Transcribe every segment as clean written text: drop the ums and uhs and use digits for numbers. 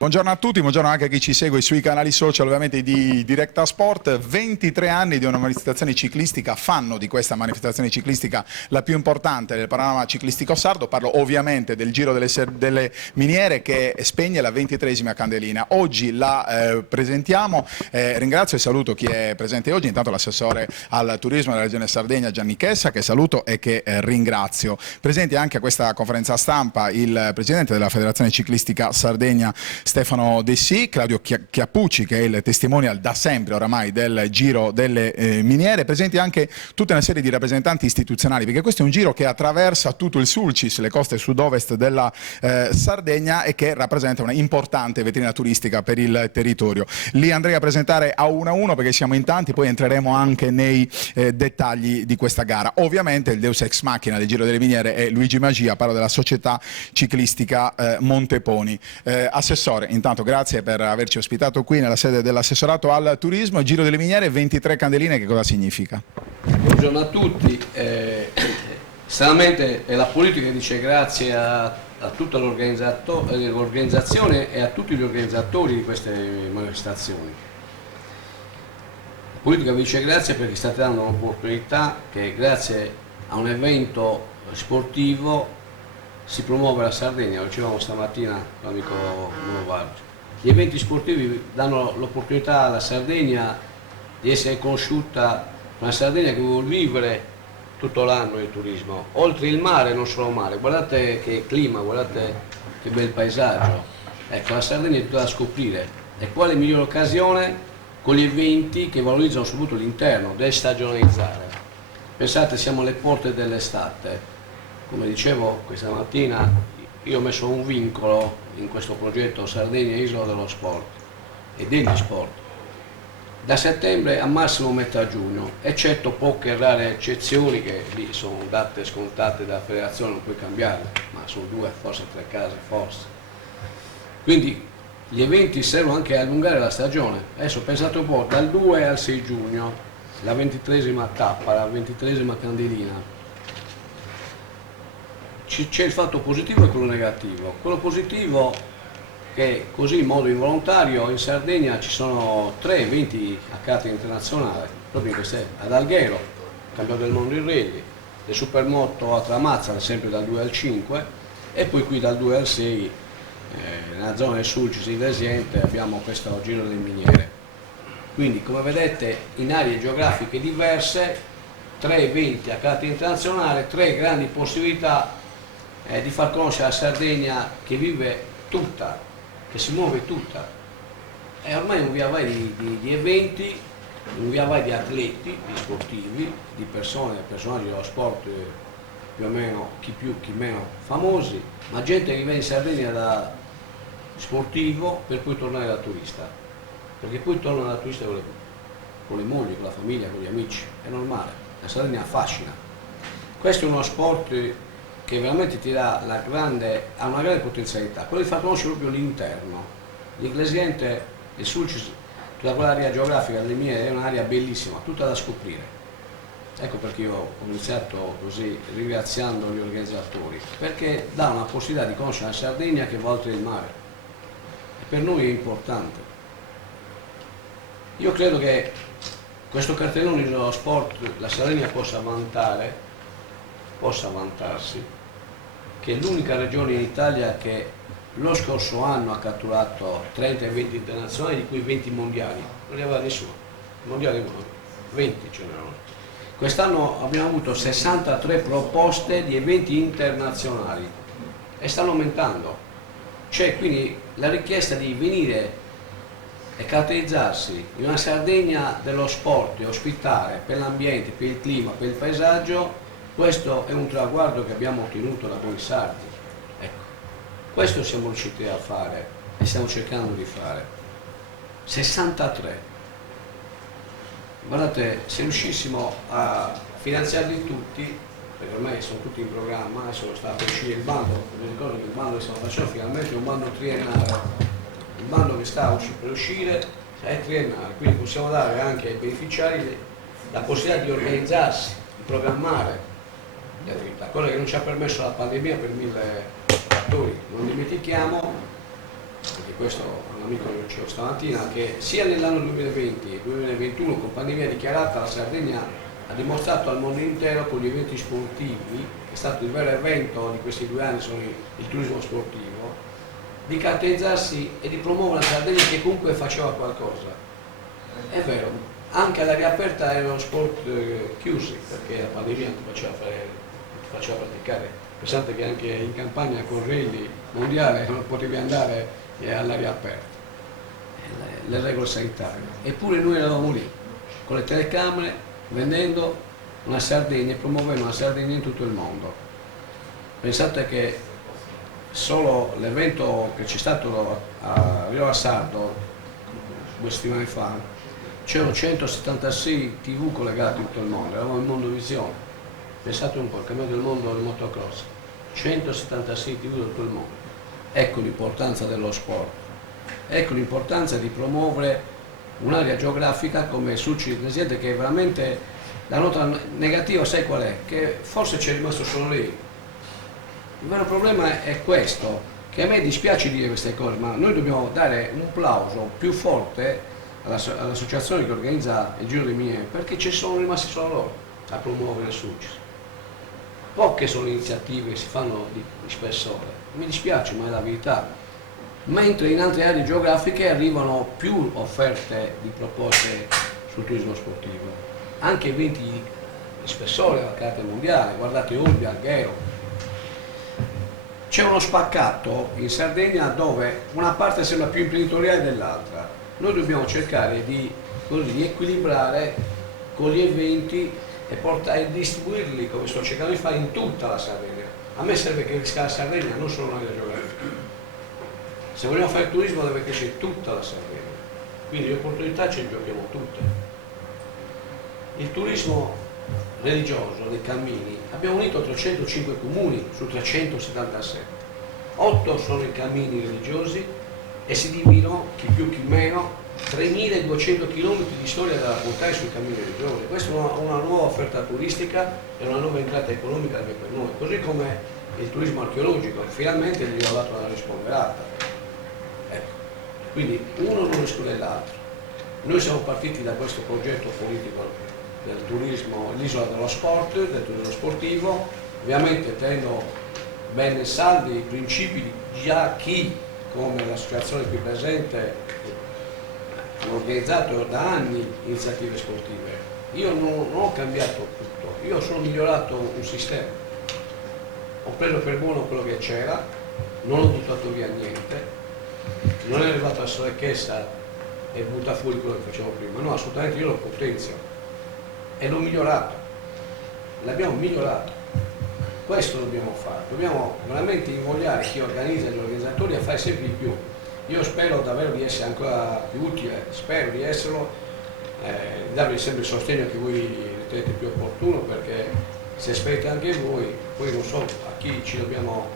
Buongiorno a tutti, buongiorno anche a chi ci segue sui canali social ovviamente di Directa Sport. 23 anni di una manifestazione ciclistica fanno di questa manifestazione ciclistica la più importante del panorama ciclistico sardo. Parlo ovviamente del Giro delle Miniere che spegne la 23esima candelina. Oggi la presentiamo, ringrazio e saluto chi è presente oggi, intanto l'assessore al turismo della regione Sardegna Gianni Chessa, che saluto e che ringrazio. Presenti anche a questa conferenza stampa il presidente della Federazione Ciclistica Sardegna Stefano Dessì, Claudio Chiappucci, che è il testimonial da sempre oramai del Giro delle Miniere, presenti anche tutta una serie di rappresentanti istituzionali, perché questo è un giro che attraversa tutto il Sulcis, le coste sud-ovest della Sardegna, e che rappresenta una importante vetrina turistica per il territorio. Li andrei a presentare a uno perché siamo in tanti, poi entreremo anche nei dettagli di questa gara. Ovviamente il deus ex machina del Giro delle Miniere è Luigi Magia, parlo della società ciclistica Monteponi. Assessore, intanto grazie per averci ospitato qui nella sede dell'assessorato al turismo. Giro delle Miniere, 23 candeline, che cosa significa? Buongiorno a tutti. Stranamente è la politica che dice grazie a tutta l'organizzazione e a tutti gli organizzatori di queste manifestazioni. La politica vi dice grazie perché state dando un'opportunità che grazie a un evento sportivo si promuove la Sardegna. Lo dicevamo stamattina con l'amico Novargio. Gli eventi sportivi danno l'opportunità alla Sardegna di essere conosciuta, una Sardegna che vuole vivere tutto l'anno il turismo, oltre il mare, non solo mare. Guardate che clima, guardate che bel paesaggio. Ecco, la Sardegna è tutta da scoprire. E quale migliore occasione con gli eventi che valorizzano soprattutto l'interno, destagionalizzare. Pensate, siamo alle porte dell'estate. Come dicevo questa mattina, io ho messo un vincolo in questo progetto Sardegna Isola dello Sport e degli sport. Da settembre a massimo metà giugno, eccetto poche rare eccezioni che lì sono date scontate dalla federazione, non puoi cambiarle, ma sono 2, forse 3 casi, forse. Quindi gli eventi servono anche a allungare la stagione. Adesso pensate un po', dal 2 al 6 giugno, la 23esima tappa, la 23esima candelina. C'è il fatto positivo e quello negativo. Quello positivo che così in modo involontario in Sardegna ci sono 3 eventi a carattere internazionale, proprio ad Alghero, campionato del mondo in rally, le Supermoto a Tramazzara sempre dal 2 al 5 e poi qui dal 2 al 6 nella zona del Sulcis di Desiente abbiamo questo Giro delle Miniere. Quindi come vedete in aree geografiche diverse 3 eventi a carattere internazionale, 3 grandi possibilità di far conoscere la Sardegna che vive tutta, che si muove tutta. E ormai un via vai di eventi, un via vai di atleti, di sportivi, di personaggi dello sport più o meno, chi più, chi meno famosi, ma gente che viene in Sardegna da sportivo per poi tornare da turista. Perché poi tornano da turista con le mogli, con la famiglia, con gli amici, è normale, la Sardegna affascina. Questo è uno sport che veramente ha una grande potenzialità, quello di far conoscere proprio l'interno. L'Iglesiente, il Sulcis, tutta quell'area geografica delle Miniere è un'area bellissima, tutta da scoprire. Ecco perché io ho iniziato così ringraziando gli organizzatori, perché dà una possibilità di conoscere la Sardegna che va oltre il mare. E per noi è importante. Io credo che questo cartellone dello sport la Sardegna possa vantarsi, che è l'unica regione in Italia che lo scorso anno ha catturato 30 eventi internazionali, di cui 20 mondiali, non li aveva nessuno, mondiali 20 ce n'erano. Quest'anno abbiamo avuto 63 proposte di eventi internazionali e stanno aumentando. C'è quindi la richiesta di venire e caratterizzarsi in una Sardegna dello sport e ospitare per l'ambiente, per il clima, per il paesaggio. Questo è un traguardo che abbiamo ottenuto da buoni sardi. Ecco, questo siamo riusciti a fare e stiamo cercando di fare. 63. Guardate, se riuscissimo a finanziarli tutti, perché ormai sono tutti in programma, adesso sta per uscire il bando, mi ricordo che il bando che stiamo facendo finalmente è un bando triennale. Il bando che sta per uscire è triennale, quindi possiamo dare anche ai beneficiari la possibilità di organizzarsi, di programmare le attività, cosa che non ci ha permesso la pandemia per 1000 fattori. Non dimentichiamo perché questo è un amico che lo dicevo stamattina, che sia nell'anno 2020 e 2021 con pandemia dichiarata la Sardegna ha dimostrato al mondo intero con gli eventi sportivi, che è stato il vero evento di questi 2 anni, sono il turismo sportivo, di caratterizzarsi e di promuovere la Sardegna che comunque faceva qualcosa. È vero, anche all'aria aperta erano sport chiusi, perché la pandemia non ti faceva praticare. Pensate che anche in campagna con rally mondiale non potevi andare all'aria aperta, le regole sanitarie. Eppure noi eravamo lì, con le telecamere, vendendo una Sardegna e promuovendo una Sardegna in tutto il mondo. Pensate che solo l'evento che c'è stato a Riva Sardo 2 settimane fa, c'erano 176 TV collegati in tutto il mondo, eravamo in Mondovisione. Pensate un po', il cammino del mondo del motocross, 176 TV da tutto il mondo. Ecco l'importanza dello sport, ecco l'importanza di promuovere un'area geografica come sul Cilento, che è veramente la nota negativa, sai qual è? Che forse c'è rimasto solo lì. Il vero problema è questo, che a me dispiace dire queste cose, ma noi dobbiamo dare un plauso più forte all'associazione che organizza il Giro dei Miniere, perché ci sono rimasti solo loro a promuovere il successo. Poche sono le iniziative che si fanno di spessore, mi dispiace, ma è la verità. Mentre in altre aree geografiche arrivano più offerte di proposte sul turismo sportivo, anche eventi di spessore alla carta mondiale, guardate Olbia, Alghero. C'è uno spaccato in Sardegna dove una parte sembra più imprenditoriale dell'altra. Noi dobbiamo cercare di equilibrare con gli eventi e distribuirli, come sto cercando di fare, in tutta la Sardegna. A me serve che cresca la Sardegna, non solo un'area geografica. Se vogliamo fare il turismo deve crescere tutta la Sardegna, quindi le opportunità ce le giochiamo tutte. Il turismo religioso nei cammini, abbiamo unito 305 comuni su 377, 8 sono i cammini religiosi e si dividono, chi più chi meno, 3.200 km di storia da raccontare sui cammini religiosi. Questa è una nuova offerta turistica e una nuova entrata economica anche per noi, così come il turismo archeologico, finalmente gli ho dato una rispolverata. Ecco. Quindi uno non esclude l'altro. Noi siamo partiti da questo progetto politico del turismo, l'isola dello sport, del turismo sportivo, ovviamente tenendo bene saldi i principi di già chi, come l'associazione qui presente, ha organizzato da anni iniziative sportive. Io non ho cambiato tutto, io ho solo migliorato un sistema. Ho preso per buono quello che c'era, non ho buttato via niente, non è arrivato a Sorechessa e butta fuori quello che facevo prima, no, assolutamente io lo potenzio e l'ho migliorato, l'abbiamo migliorato. Questo dobbiamo fare, dobbiamo veramente invogliare chi organizza e gli organizzatori a fare sempre di più. Io spero davvero di essere ancora più utile, spero di esserlo, di darvi sempre il sostegno che voi ritenete più opportuno, perché se aspetta anche voi, poi non so a chi ci dobbiamo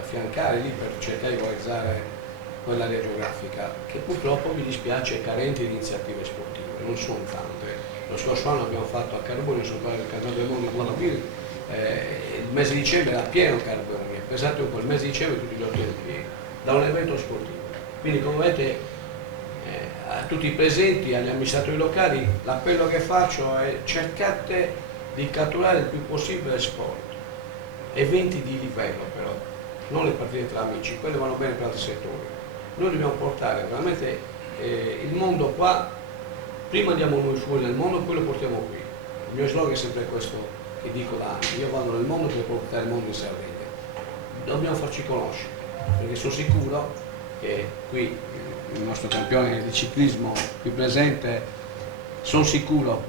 affiancare lì per cercare di valorizzare quell'area geografica, che purtroppo mi dispiace è carente di iniziative sportive, non sono tante. Lo scorso anno abbiamo fatto a Carboni, sono parlato del campionato del mondo in Guadalquivir, il mese di dicembre era pieno Carboni, pensate un po', il mese di dicembre tutti gli hotel da un evento sportivo. Quindi come vedete a tutti i presenti, agli amministratori locali, l'appello che faccio è cercate di catturare il più possibile il sport, eventi di livello però, non le partite tra amici, quelle vanno bene per altri settori. Noi dobbiamo portare veramente il mondo qua, prima andiamo noi fuori nel mondo, poi lo portiamo qui. Il mio slogan è sempre questo che dico da anni, io vado nel mondo per portare il mondo in Sardegna. Dobbiamo farci conoscere, perché sono sicuro che qui il nostro campione di ciclismo qui presente, sono sicuro,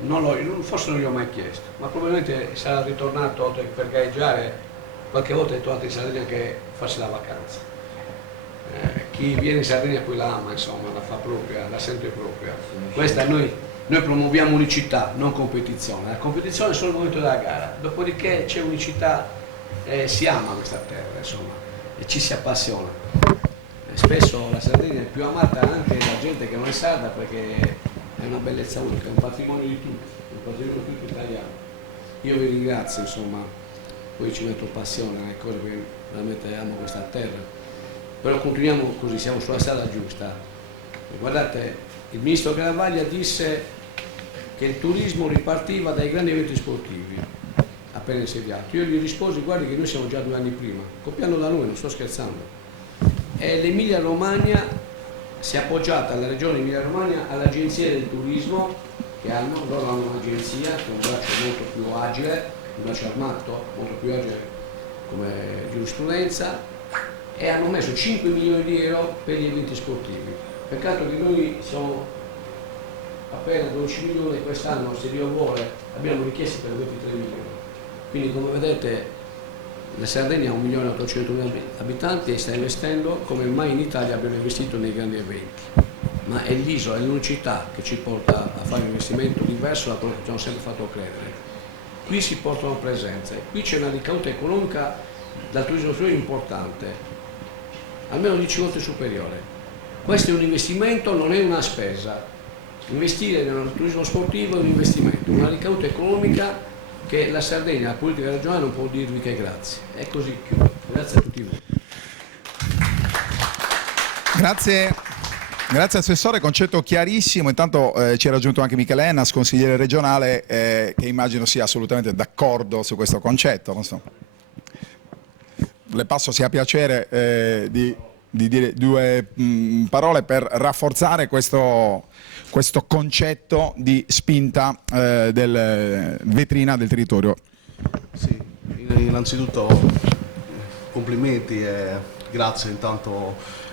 forse non gli ho mai chiesto, ma probabilmente sarà ritornato oltre che per gareggiare, qualche volta è tornato in Sardegna anche farsi la vacanza. Chi viene in Sardegna poi la ama, insomma, la fa propria, la sente propria. Questa noi promuoviamo unicità, non competizione. La competizione è solo il momento della gara, dopodiché c'è unicità, si ama questa terra, insomma, e ci si appassiona. Spesso la Sardegna è più amata anche da gente che non è sarda, perché è una bellezza unica, è un patrimonio di tutti, un patrimonio di tutti italiano. Io vi ringrazio, insomma, poi ci metto passione nelle cose, perché veramente amo questa terra. però continuiamo così, siamo sulla strada giusta. Guardate, il ministro Garavaglia disse che il turismo ripartiva dai grandi eventi sportivi appena insediato. Io gli risposi: guardi che noi siamo già 2 anni prima, copiando da noi, non sto scherzando. E l'Emilia Romagna si è appoggiata, alla regione Emilia Romagna, all'agenzia del turismo che hanno, loro hanno un'agenzia che è un braccio molto più agile, un braccio armato, molto più agile come giurisprudenza, e hanno messo 5 milioni di euro per gli eventi sportivi. Peccato che noi siamo appena 12 milioni e quest'anno, se Dio vuole, abbiamo richiesti per 23 milioni. Quindi, come vedete, la Sardegna ha 1.800.000 abitanti e sta investendo come mai in Italia abbiamo investito nei grandi eventi. Ma è l'isola, è l'unicità che ci porta a fare un investimento diverso da quello che ci hanno sempre fatto credere. Qui si portano presenze, qui c'è una ricaduta economica dal turismo superiore importante, almeno 10 volte superiore. Questo è un investimento, non è una spesa. Investire nel turismo sportivo è un investimento, una ricaduta economica che la Sardegna, la politica regionale non può dirvi che grazie. È così, chiudo. Grazie a tutti voi. Grazie Assessore, concetto chiarissimo. Intanto ci è raggiunto anche Michele Ennas, consigliere regionale, che immagino sia assolutamente d'accordo su questo concetto. Non so. Le passo se ha piacere di dire 2 parole per rafforzare questo concetto di spinta vetrina del territorio. Sì, innanzitutto complimenti e grazie intanto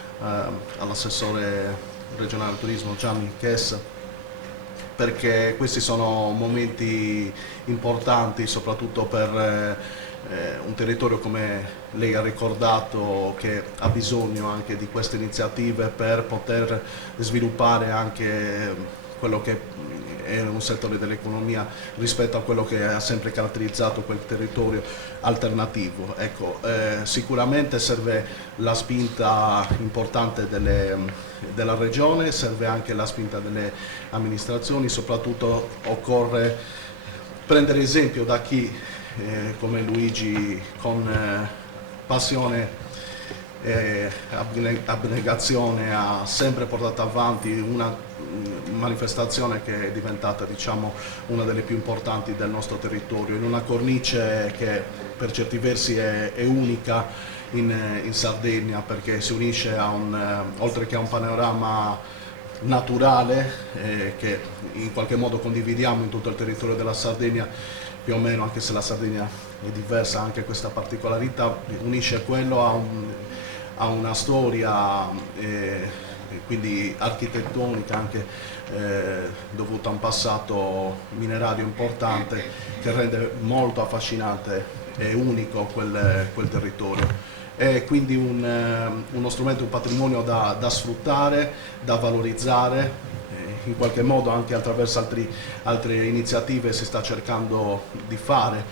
all'assessore regionale al turismo Gianni Chessa, perché questi sono momenti importanti soprattutto per un territorio, come lei ha ricordato, che ha bisogno anche di queste iniziative per poter sviluppare anche quello che è un settore dell'economia rispetto a quello che ha sempre caratterizzato quel territorio alternativo. Ecco, sicuramente serve la spinta importante della regione, serve anche la spinta delle amministrazioni, soprattutto occorre prendere esempio da chi come Luigi con passione e abnegazione ha sempre portato avanti una manifestazione che è diventata, diciamo, una delle più importanti del nostro territorio, in una cornice che per certi versi è unica in Sardegna, perché si unisce a oltre che a un panorama naturale che in qualche modo condividiamo in tutto il territorio della Sardegna, più o meno, anche se la Sardegna è diversa, anche questa particolarità, unisce quello a una storia quindi architettonica, anche dovuta a un passato minerario importante, che rende molto affascinante e unico quel territorio. È quindi uno strumento, un patrimonio da sfruttare, da valorizzare. In qualche modo anche attraverso altre iniziative si sta cercando di fare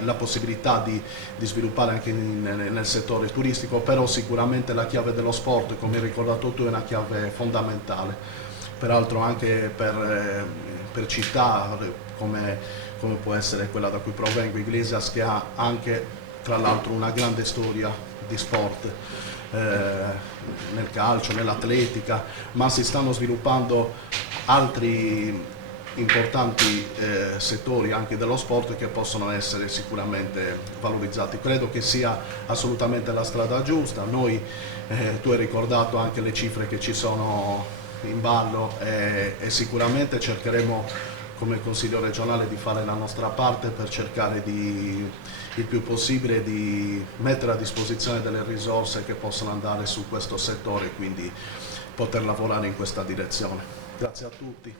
la possibilità di sviluppare anche nel settore turistico, però sicuramente la chiave dello sport, come hai ricordato tu, è una chiave fondamentale. Peraltro anche per città come può essere quella da cui provengo, Iglesias, che ha anche tra l'altro una grande storia di sport. Nel calcio, nell'atletica, ma si stanno sviluppando altri importanti settori anche dello sport che possono essere sicuramente valorizzati. Credo che sia assolutamente la strada giusta. Noi, tu hai ricordato anche le cifre che ci sono in ballo e sicuramente cercheremo come Consiglio regionale di fare la nostra parte per cercare il più possibile di mettere a disposizione delle risorse che possano andare su questo settore e quindi poter lavorare in questa direzione. Grazie a tutti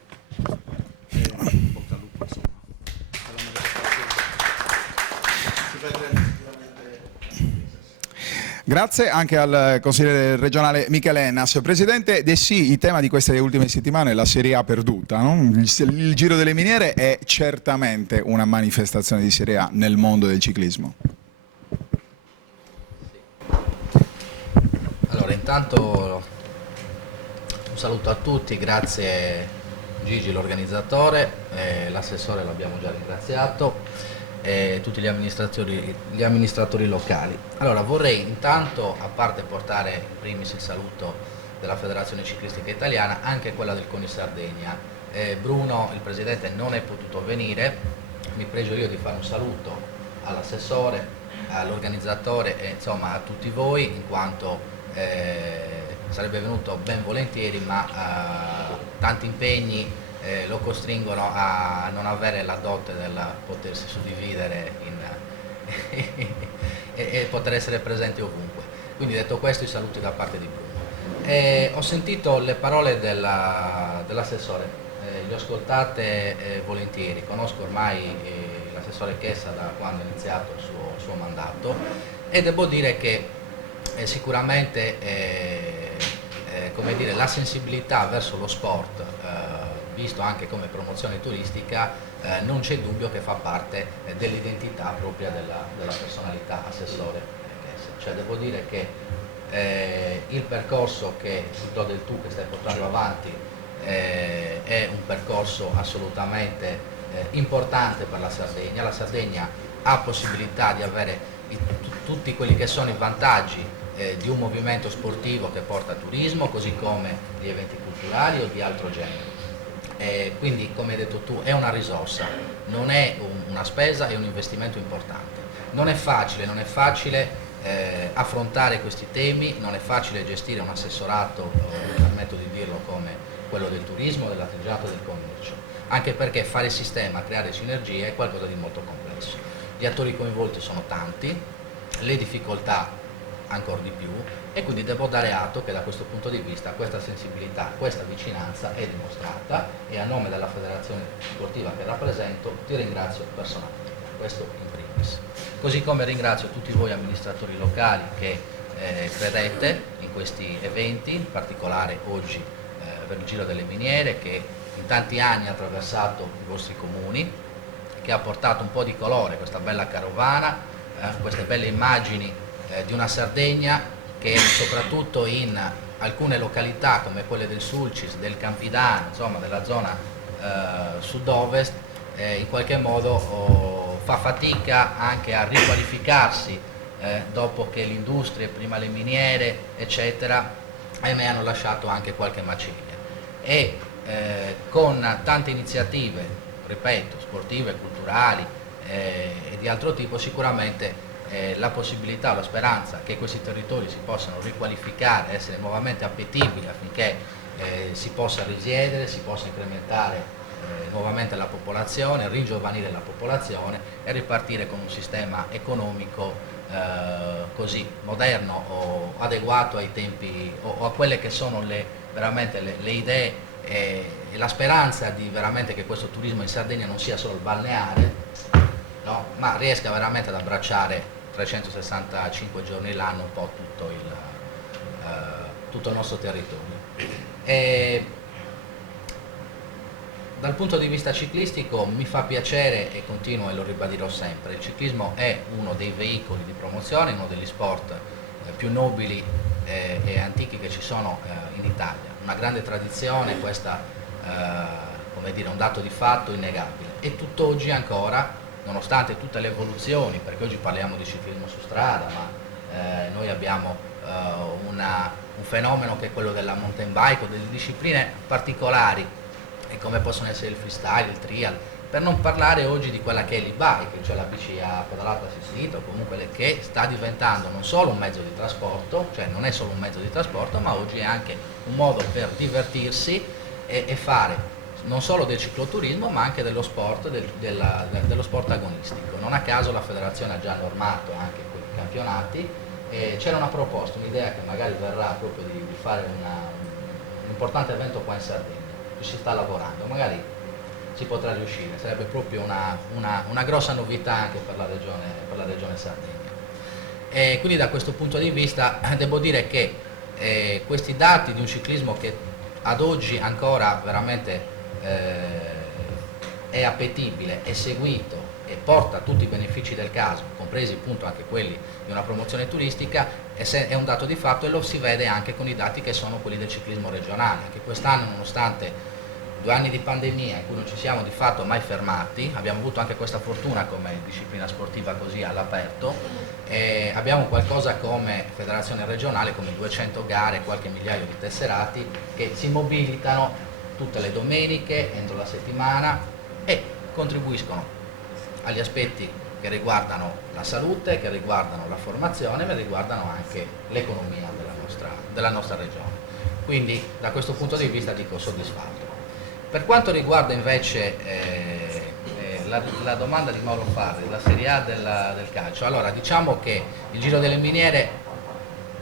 e bocca al lupo, insomma. Grazie anche al consigliere regionale Michele Ennas. Presidente De Sì, il tema di queste ultime settimane è la Serie A perduta, no? Il Giro delle Miniere è certamente una manifestazione di Serie A nel mondo del ciclismo. Allora, intanto un saluto a tutti, grazie Gigi l'organizzatore, l'assessore l'abbiamo già ringraziato. e tutti gli amministratori locali. Allora vorrei intanto, a parte portare in primis il saluto della Federazione Ciclistica Italiana, anche quella del CONI Sardegna. Bruno, il presidente, non è potuto venire, mi pregio io di fare un saluto all'assessore, all'organizzatore e insomma a tutti voi, in quanto sarebbe venuto ben volentieri, ma tanti impegni lo costringono a non avere la dote del potersi suddividere e poter essere presenti ovunque. Quindi, detto questo, i saluti da parte di Bruno. Ho sentito le parole dell'assessore, le ho ascoltate volentieri, conosco ormai l'assessore Chessa da quando ha iniziato il suo mandato e devo dire che sicuramente come dire, la sensibilità verso lo sport, visto anche come promozione turistica, non c'è dubbio che fa parte dell'identità propria della personalità assessore Chessa. Cioè, devo dire che il percorso che il del tu che stai portando avanti è un percorso assolutamente importante per la Sardegna. La Sardegna ha possibilità di avere tutti quelli che sono i vantaggi di un movimento sportivo che porta turismo, così come gli eventi culturali o di altro genere. Quindi, come hai detto tu, è una risorsa, non è una spesa, è un investimento importante. Non è facile affrontare questi temi, non è facile gestire un assessorato, mi permetto di dirlo, come quello del turismo, dell'artigianato e del commercio, anche perché fare sistema, creare sinergie è qualcosa di molto complesso. Gli attori coinvolti sono tanti, le difficoltà ancora di più, e quindi devo dare atto che da questo punto di vista questa sensibilità, questa vicinanza è dimostrata, e a nome della federazione sportiva che rappresento ti ringrazio personalmente, questo in primis. Così come ringrazio tutti voi amministratori locali che credete in questi eventi, in particolare oggi per il Giro delle Miniere, che in tanti anni ha attraversato i vostri comuni, che ha portato un po' di colore, questa bella carovana, queste belle immagini di una Sardegna che soprattutto in alcune località come quelle del Sulcis, del Campidano, insomma della zona sud-ovest, in qualche modo fa fatica anche a riqualificarsi dopo che l'industria, prima le miniere eccetera, ahimè hanno lasciato anche qualche maceria, e con tante iniziative, ripeto, sportive, culturali e di altro tipo, sicuramente la possibilità, la speranza che questi territori si possano riqualificare, essere nuovamente appetibili affinché si possa risiedere, si possa incrementare nuovamente la popolazione, ringiovanire la popolazione e ripartire con un sistema economico così moderno o adeguato ai tempi o a quelle che sono veramente le idee e la speranza di veramente che questo turismo in Sardegna non sia solo il balneare, no, ma riesca veramente ad abbracciare 365 giorni l'anno un po' tutto il nostro territorio. Dal punto di vista ciclistico mi fa piacere, e continuo e lo ribadirò sempre, il ciclismo è uno dei veicoli di promozione, uno degli sport più nobili e antichi che ci sono in Italia. Una grande tradizione, questa come dire, un dato di fatto innegabile, e tutt'oggi ancora, nonostante tutte le evoluzioni, perché oggi parliamo di ciclismo su strada, ma noi abbiamo un fenomeno che è quello della mountain bike o delle discipline particolari, e come possono essere il freestyle, il trial, per non parlare oggi di quella che è l'e-bike, cioè la bici a pedalata assistita, o comunque che sta diventando non solo un mezzo di trasporto, cioè non è solo un mezzo di trasporto, ma oggi è anche un modo per divertirsi e fare non solo del cicloturismo ma anche dello sport, dello sport agonistico. Non a caso la federazione ha già normato anche quei campionati, e c'era una proposta, un'idea che magari verrà proprio di fare un importante evento qua in Sardegna, ci si sta lavorando, magari si potrà riuscire, sarebbe proprio una grossa novità anche per la regione Sardegna. E quindi da questo punto di vista devo dire che questi dati di un ciclismo che ad oggi ancora veramente è appetibile, è seguito e porta tutti i benefici del caso, compresi appunto anche quelli di una promozione turistica, è un dato di fatto, e lo si vede anche con i dati che sono quelli del ciclismo regionale, che quest'anno, nonostante 2 anni di pandemia in cui non ci siamo di fatto mai fermati, abbiamo avuto anche questa fortuna come disciplina sportiva così all'aperto, e abbiamo qualcosa come federazione regionale, come 200 gare, qualche migliaio di tesserati che si mobilitano tutte le domeniche, entro la settimana, e contribuiscono agli aspetti che riguardano la salute, che riguardano la formazione, ma riguardano anche l'economia della nostra regione. Quindi da questo punto di vista dico soddisfatto. Per quanto riguarda invece la domanda di Mauro Farri, la Serie A del calcio, allora diciamo che il Giro delle Miniere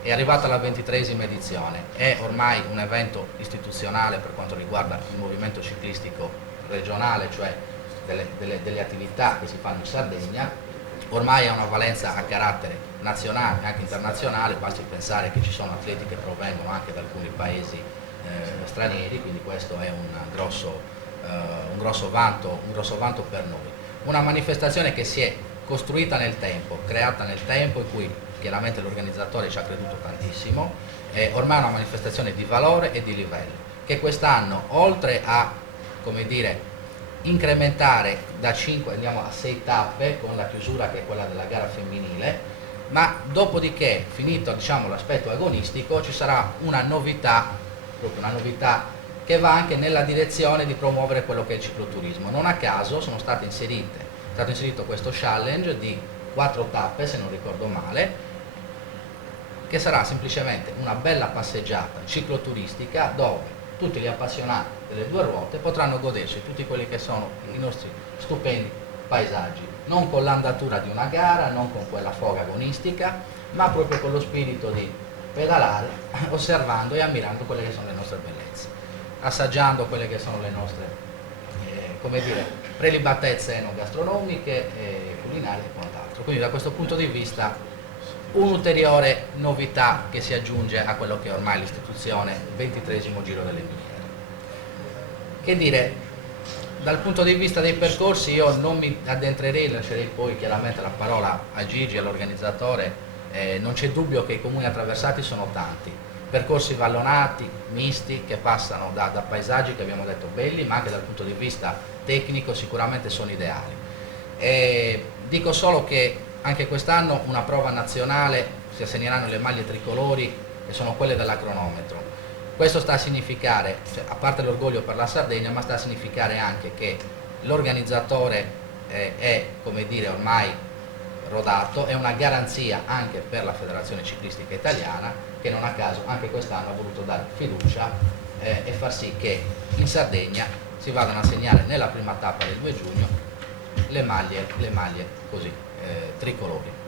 è arrivato alla 23esima edizione, è ormai un evento istituzionale per quanto riguarda il movimento ciclistico regionale, cioè delle attività che si fanno in Sardegna, ormai ha una valenza a carattere nazionale e anche internazionale, basti pensare che ci sono atleti che provengono anche da alcuni paesi stranieri, quindi questo è un grosso vanto per noi. Una manifestazione che si è costruita nel tempo, creata nel tempo, in cui chiaramente l'organizzatore ci ha creduto tantissimo, è ormai una manifestazione di valore e di livello, che quest'anno, oltre a, come dire, incrementare da 5 andiamo a 6 tappe con la chiusura che è quella della gara femminile, ma dopodiché, finito diciamo l'aspetto agonistico, ci sarà una novità, proprio una novità che va anche nella direzione di promuovere quello che è il cicloturismo. Non a caso è stato inserito questo challenge di 4 tappe, se non ricordo male, che sarà semplicemente una bella passeggiata cicloturistica dove tutti gli appassionati delle 2 ruote potranno godersi tutti quelli che sono i nostri stupendi paesaggi, non con l'andatura di una gara, non con quella foga agonistica, ma proprio con lo spirito di pedalare, osservando e ammirando quelle che sono le nostre bellezze, assaggiando quelle che sono le nostre come dire, prelibatezze enogastronomiche, culinarie e quant'altro. Quindi da questo punto di vista un'ulteriore novità che si aggiunge a quello che è ormai l'istituzione 23esimo Giro delle Miniere. Che dire, dal punto di vista dei percorsi io non mi addentrerei, lascerei poi chiaramente la parola a Gigi, all'organizzatore. Non c'è dubbio che i comuni attraversati sono tanti, percorsi vallonati, misti, che passano da paesaggi che abbiamo detto belli, ma anche dal punto di vista tecnico sicuramente sono ideali. Dico solo che anche quest'anno una prova nazionale si assegneranno le maglie tricolori, che sono quelle della cronometro. Questo sta a significare, cioè, a parte l'orgoglio per la Sardegna, ma sta a significare anche che l'organizzatore è, come dire, ormai rodato, è una garanzia anche per la Federazione Ciclistica Italiana, che non a caso anche quest'anno ha voluto dare fiducia e far sì che in Sardegna si vadano a segnare nella prima tappa del 2 giugno le maglie così, tricolori.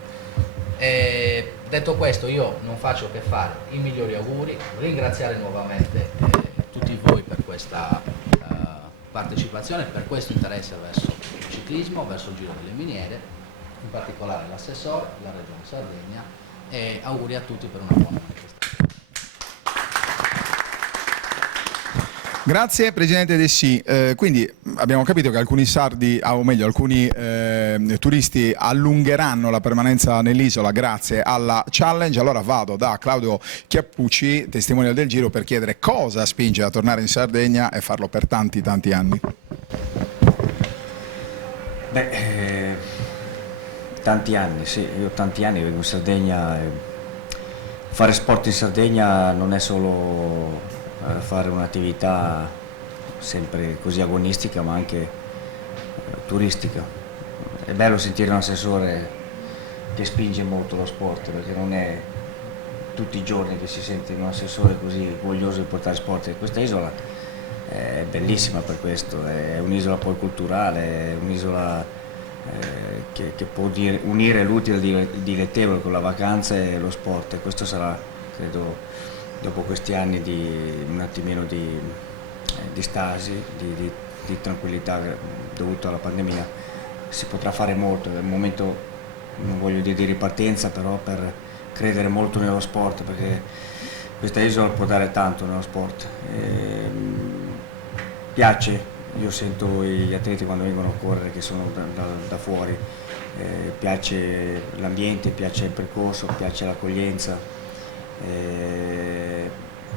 Detto questo, io non faccio che fare i migliori auguri, ringraziare nuovamente tutti voi per questa partecipazione, per questo interesse verso il ciclismo, verso il Giro delle Miniere, in particolare l'assessore, la Regione Sardegna, e auguri a tutti per una buona manifestazione. Grazie Presidente Dessì. Quindi abbiamo capito che alcuni sardi, o meglio alcuni turisti allungheranno la permanenza nell'isola grazie alla challenge. Allora vado da Claudio Chiappucci, testimonial del Giro, per chiedere cosa spinge a tornare in Sardegna e farlo per tanti anni. Tanti anni, sì, io tanti anni vengo in Sardegna. Fare sport in Sardegna non è solo fare un'attività sempre così agonistica, ma anche turistica. È bello sentire un assessore che spinge molto lo sport, perché non è tutti i giorni che si sente un assessore così voglioso di portare sport. E questa isola è bellissima per questo, è un'isola poi culturale, è un'isola che può unire l'utile e il dilettevole con la vacanza e lo sport, e questo sarà, credo, dopo questi anni di un attimino di stasi, di tranquillità dovuto alla pandemia, si potrà fare molto. È un momento, non voglio dire di ripartenza, però per credere molto nello sport, perché questa isola può dare tanto nello sport. Piace, io sento gli atleti quando vengono a correre che sono da fuori, piace l'ambiente, piace il percorso, piace l'accoglienza.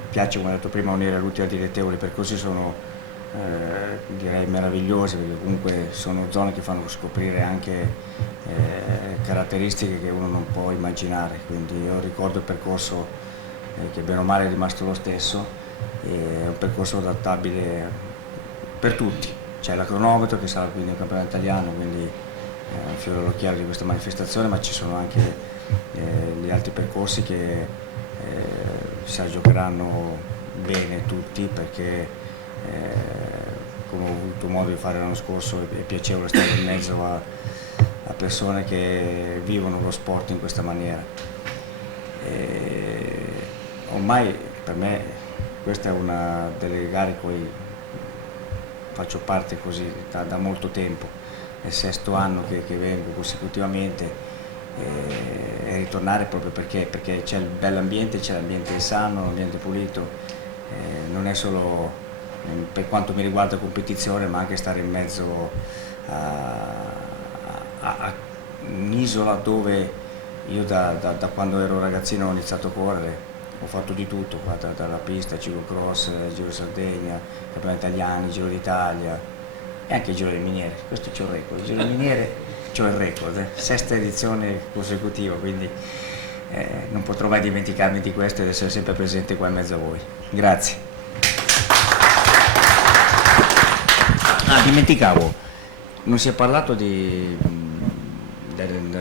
Piace, come ho detto prima, unire l'utile al dilettevole, i percorsi sono direi meravigliose, perché comunque sono zone che fanno scoprire anche caratteristiche che uno non può immaginare, quindi io ricordo il percorso che bene o male è rimasto lo stesso, è un percorso adattabile per tutti. C'è la cronometro che sarà quindi un campionato italiano, quindi è un fiore all'occhiello di questa manifestazione, ma ci sono anche gli altri percorsi che si giocheranno bene tutti, perché come ho avuto modo di fare l'anno scorso è piacevole stare in mezzo a persone che vivono lo sport in questa maniera. Ormai per me questa è una delle gare cui faccio parte così da molto tempo, è il 6º anno che vengo consecutivamente, e ritornare proprio perché c'è il bell'ambiente, c'è l'ambiente sano, l'ambiente pulito, non è solo per quanto mi riguarda competizione, ma anche stare in mezzo a un'isola dove io da quando ero ragazzino ho iniziato a correre, ho fatto di tutto, dalla pista, ciclocross, Giro di Sardegna, campionati italiani, Giro d'Italia e anche il Giro delle Miniere. Questo c'ho il record, il Giro delle Miniere c'ho il record, 6ª edizione consecutiva, quindi non potrò mai dimenticarmi di questo ed essere sempre presente qua in mezzo a voi. Grazie. Dimenticavo, non si è parlato del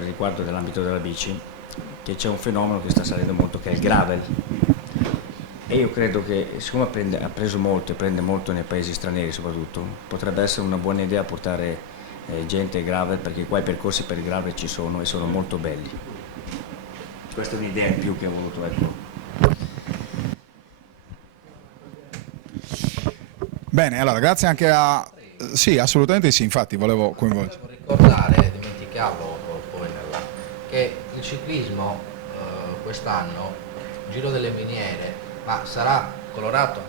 riguardo dell'ambito della bici, che c'è un fenomeno che sta salendo molto, che è il gravel, e io credo che siccome ha preso molto e prende molto nei paesi stranieri soprattutto, potrebbe essere una buona idea portare gente ai gravel, perché qua i percorsi per il gravel ci sono e sono molto belli. Questa è un'idea in più che ho voluto, ecco. Bene, allora grazie anche a... Sì, assolutamente sì, infatti volevo coinvolgere. Devo ricordare, dimenticavo poi che il ciclismo quest'anno, Giro delle Miniere, ma sarà colorato,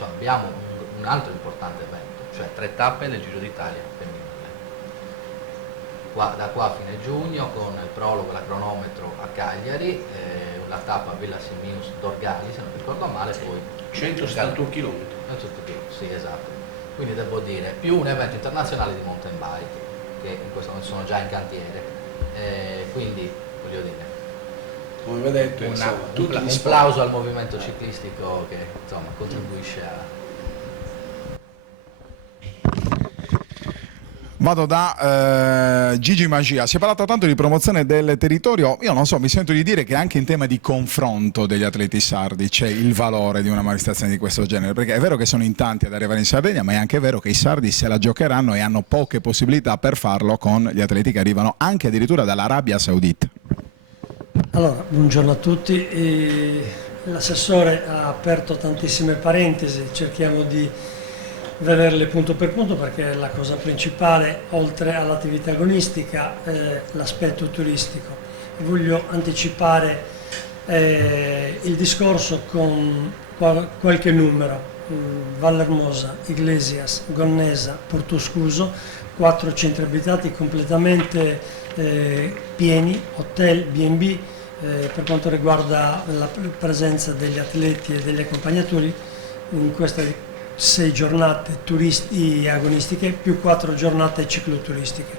abbiamo un altro importante evento, cioè 3 tappe del Giro d'Italia femminile. Da qua a fine giugno, con il prologo, la cronometro a Cagliari, la tappa a Villa Simius Dorgali, se non ricordo male, poi 171 km. Sì, esatto. Quindi devo dire, più un evento internazionale di mountain bike, che in questo momento sono già in cantiere. Quindi, voglio dire, Come vedete, insomma, tutti gli un sport. plauso al movimento ciclistico che insomma contribuisce a... Vado da Gigi Magia. Si è parlato tanto di promozione del territorio, io non so, mi sento di dire che anche in tema di confronto degli atleti sardi c'è il valore di una manifestazione di questo genere, perché è vero che sono in tanti ad arrivare in Sardegna, ma è anche vero che i sardi se la giocheranno e hanno poche possibilità per farlo con gli atleti che arrivano anche addirittura dall'Arabia Saudita. Allora, buongiorno a tutti. L'assessore ha aperto tantissime parentesi, cerchiamo di vederle punto per punto, perché la cosa principale, oltre all'attività agonistica, è l'aspetto turistico. Voglio anticipare il discorso con qualche numero. Vallermosa, Iglesias, Gonnesa, Portoscuso, 4 centri abitati completamente pieni, hotel, B&B. Per quanto riguarda la presenza degli atleti e degli accompagnatori, in queste 6 giornate agonistiche più 4 giornate cicloturistiche.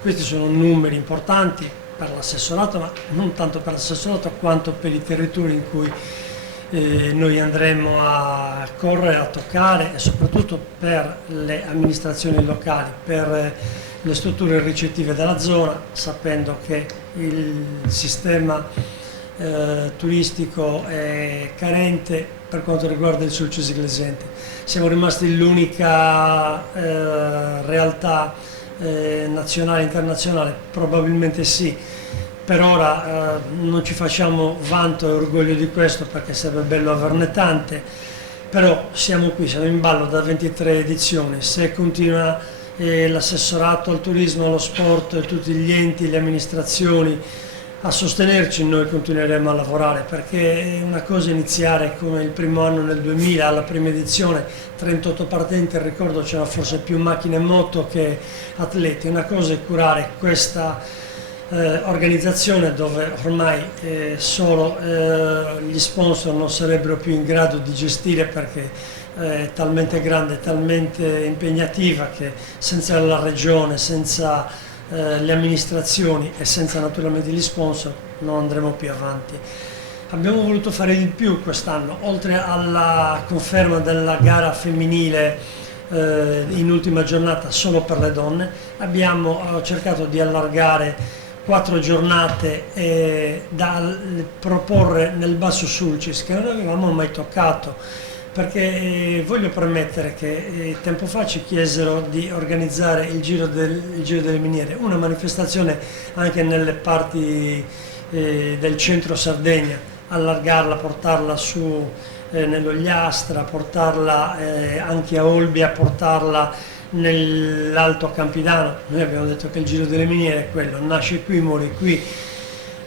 Questi sono numeri importanti per l'assessorato, ma non tanto per l'assessorato quanto per i territori in cui noi andremo a correre, a toccare, e soprattutto per le amministrazioni locali, per le strutture ricettive della zona, sapendo che il sistema turistico è carente per quanto riguarda il Sulcis Iglesiente. Siamo rimasti l'unica realtà nazionale e internazionale? Probabilmente sì. Per ora non ci facciamo vanto e orgoglio di questo, perché sarebbe bello averne tante, però siamo qui, siamo in ballo da 23 edizioni. Se continua l'assessorato al turismo, allo sport, tutti gli enti, le amministrazioni a sostenerci, noi continueremo a lavorare, perché è una cosa iniziare come il primo anno nel 2000, alla prima edizione, 38 partenti, ricordo c'erano forse più macchine e moto che atleti. Una cosa è curare questa organizzazione dove ormai solo gli sponsor non sarebbero più in grado di gestire, perché talmente grande, talmente impegnativa che senza la regione, senza le amministrazioni e senza naturalmente gli sponsor non andremo più avanti. Abbiamo voluto fare di più quest'anno, oltre alla conferma della gara femminile in ultima giornata solo per le donne, abbiamo cercato di allargare 4 giornate da proporre nel Basso Sulcis, che non avevamo mai toccato, perché voglio premettere che tempo fa ci chiesero di organizzare il Giro delle Miniere, una manifestazione anche nelle parti del centro Sardegna, allargarla, portarla su nell'Ogliastra, portarla anche a Olbia, portarla nell'Alto Campidano. Noi abbiamo detto che il Giro delle Miniere è quello, nasce qui, muore qui.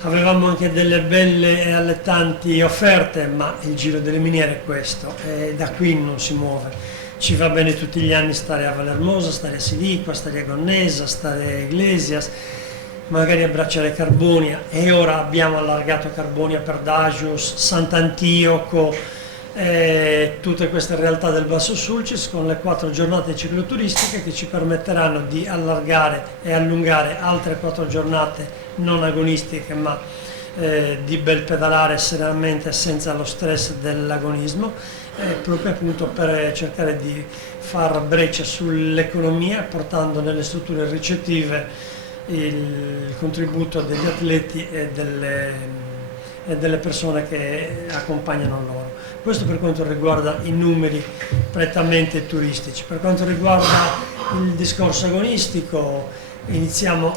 Avevamo anche delle belle e allettanti offerte, ma il Giro delle Miniere è questo, e da qui non si muove. Ci va bene tutti gli anni stare a Vallermosa, stare a Siliqua, stare a Gonnesa, stare a Iglesias, magari abbracciare Carbonia, e ora abbiamo allargato Carbonia per Dagius, Sant'Antioco, tutte queste realtà del Basso Sulcis, con le 4 giornate cicloturistiche che ci permetteranno di allargare e allungare altre 4 giornate non agonistiche, ma di bel pedalare serenamente senza lo stress dell'agonismo, proprio appunto per cercare di far breccia sull'economia, portando nelle strutture ricettive il contributo degli atleti e delle persone che accompagnano loro. Questo per quanto riguarda i numeri prettamente turistici. Per quanto riguarda il discorso agonistico, iniziamo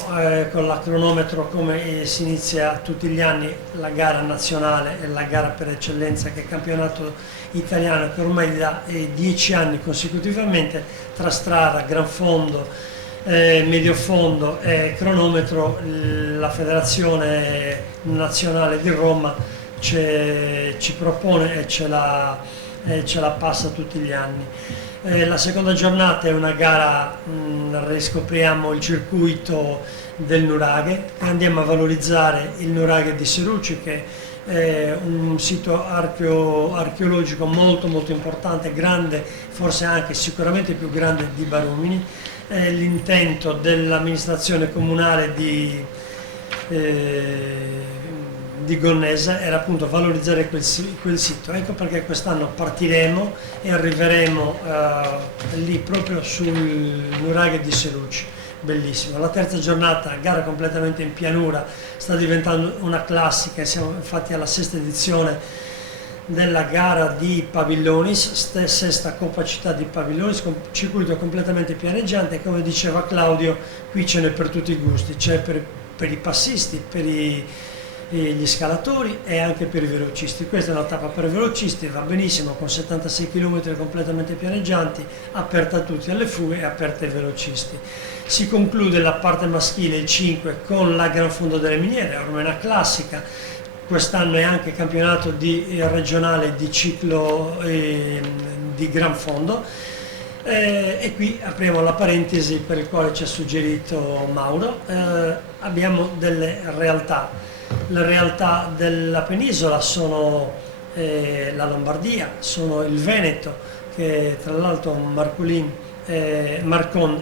con la cronometro, come si inizia tutti gli anni la gara nazionale e la gara per eccellenza, che è il campionato italiano, che ormai da 10 anni consecutivamente, tra strada, gran fondo, medio fondo e cronometro, la Federazione Nazionale di Roma ci propone e ce la passa tutti gli anni. La seconda giornata è una gara, riscopriamo il circuito del nuraghe, andiamo a valorizzare il nuraghe di Serucci, che è un sito archeologico molto molto importante, grande, forse anche sicuramente più grande di Barumini. L'intento dell'amministrazione comunale di Gonnesa era appunto valorizzare quel sito. Ecco perché quest'anno partiremo e arriveremo lì proprio sul nuraghe di Serucci, bellissimo. La terza giornata, gara completamente in pianura, sta diventando una classica, siamo infatti alla 6ª edizione della gara di Pavillonis, 6ª Coppa Città di Pavillonis, con circuito completamente pianeggiante. Come diceva Claudio, qui ce n'è per tutti i gusti, c'è per i passisti, per gli scalatori e anche per i velocisti. Questa è una tappa per i velocisti, va benissimo, con 76 km completamente pianeggianti, aperta a tutti, alle fughe e aperta ai velocisti. Si conclude la parte maschile, il 5, con la Gran Fondo delle Miniere, ormai una classica. Quest'anno è anche campionato regionale di ciclo di Gran Fondo, e qui apriamo la parentesi per il quale ci ha suggerito Mauro. Abbiamo delle realtà. Le realtà della penisola sono la Lombardia, sono il Veneto, che tra l'altro Marcon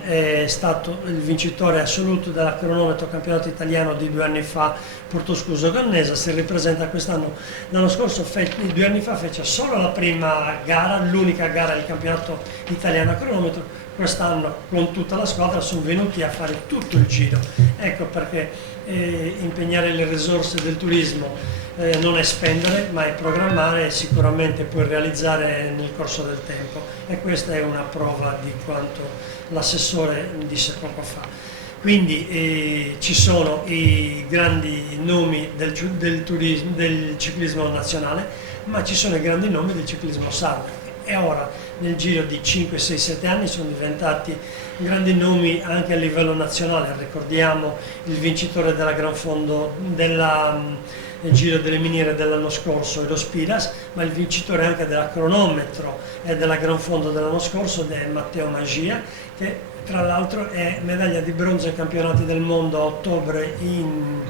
è stato il vincitore assoluto della cronometro campionato italiano di 2 anni fa, Portoscuso Gonnesa, si ripresenta quest'anno. L'anno scorso, 2 anni fa, fece solo la prima gara, l'unica gara del campionato italiano a cronometro. Quest'anno con tutta la squadra sono venuti a fare tutto il giro. Ecco perché impegnare le risorse del turismo non è spendere, ma è programmare, e sicuramente puoi realizzare nel corso del tempo, e questa è una prova di quanto l'assessore disse poco fa. Quindi ci sono i grandi nomi del ciclismo nazionale, ma ci sono i grandi nomi del ciclismo sardo, e ora nel giro di 5, 6, 7 anni sono diventati grandi nomi anche a livello nazionale. Ricordiamo il vincitore della Gran Fondo nel Giro delle Miniere dell'anno scorso, lo Spiras, ma il vincitore anche della cronometro e della Gran Fondo dell'anno scorso è Matteo Magia, che tra l'altro è medaglia di bronzo ai campionati del mondo a ottobre in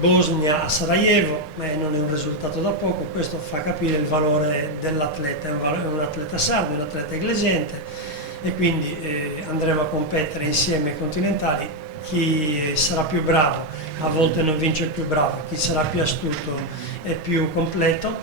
Bosnia a Sarajevo, ma non è un risultato da poco, questo fa capire il valore dell'atleta, è un atleta sardo, un atleta eglesiente, e quindi andremo a competere insieme ai continentali. Chi sarà più bravo, a volte non vince il più bravo, chi sarà più astuto e più completo,